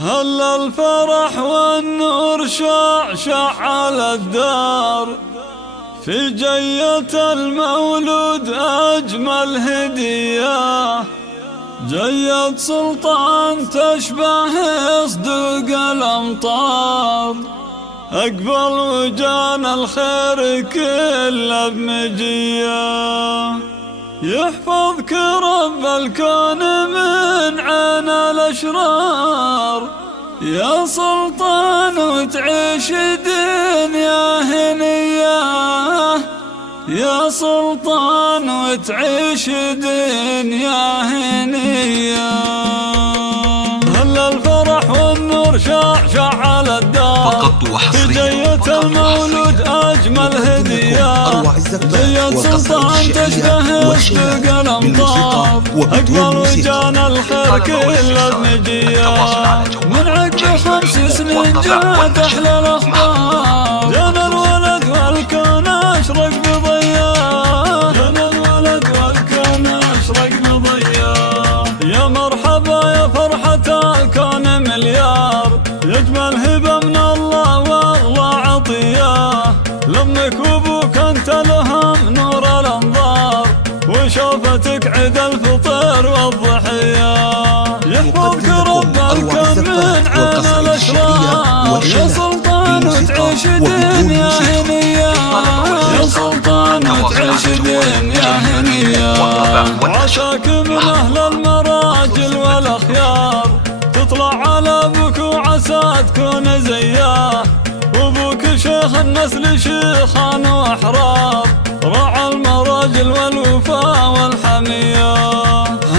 هل الفرح والنور شع على الدار، في جية المولود أجمل هدية، جية سلطان تشبه صدوق الأمطار، أقبل وجان الخير كله بمجية، يحفظك رب الكون من عين الأشرار، يا سلطان وتعيش دنيا هنية، يا سلطان وتعيش دنيا هنية. هل الفرح والنور شع على الدار، في جية المولود أجمل هدية، جية سلطان تشبه صدوق الأمطار، أقبل وجان الخير كله بمجية، من عقب 5 سنين جات أحلى الأخبار، جانا الولد والكون أشرق بضياء، جانا الولد والكون أشرق بضياء، يا مرحبا يا فرحة الكون مليار، يجمل هبة من الله واغلى عطية، لأمك وابوك انت لهم نور الانظار، وشوفتك عيد الفطر والضحية، يحفظك رب الكون من عين الاشرار، يا سلطان وتعيش دنيا هنية، يا سلطان وتعيش دنيا هنية، وعساك من اهل المراجل والاخيار، تطلع على ابوك وعسى تكون زياه، وابوك شيخ النسل شيخان واحرار، راعى المراجل والوفاء والحمية،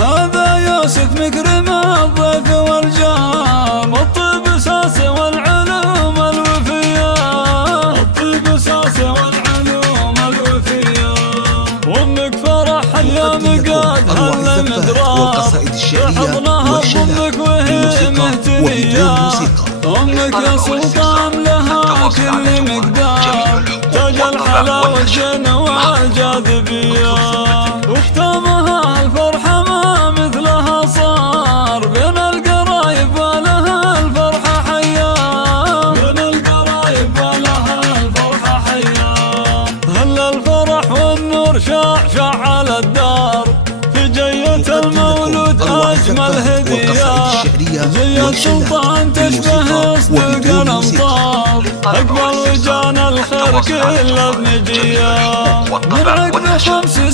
هذا يوسف مكرم الضيف والجار، الطيب اساس والعلوم الوفية، الطيب اساس والعلوم الوفية، وامك فرح اليوم قاد هالمدرار، تحضنها بامك وهي مهتنية، امك يا سلطان لها كل مقدار، تاج الحلا والجن والجاذبية، وختامها الفرحة ما مثلها صار، بين القرايب ولها الفرحة حياه، بين القرايب ولها الفرحة حياه. هل الفرح والنور شع على الدار، في جية المولود أجمل هدية، جية سلطان تشبه صدوق الأمطار، أقبل وجان الخير كله بمجية، من عقب 5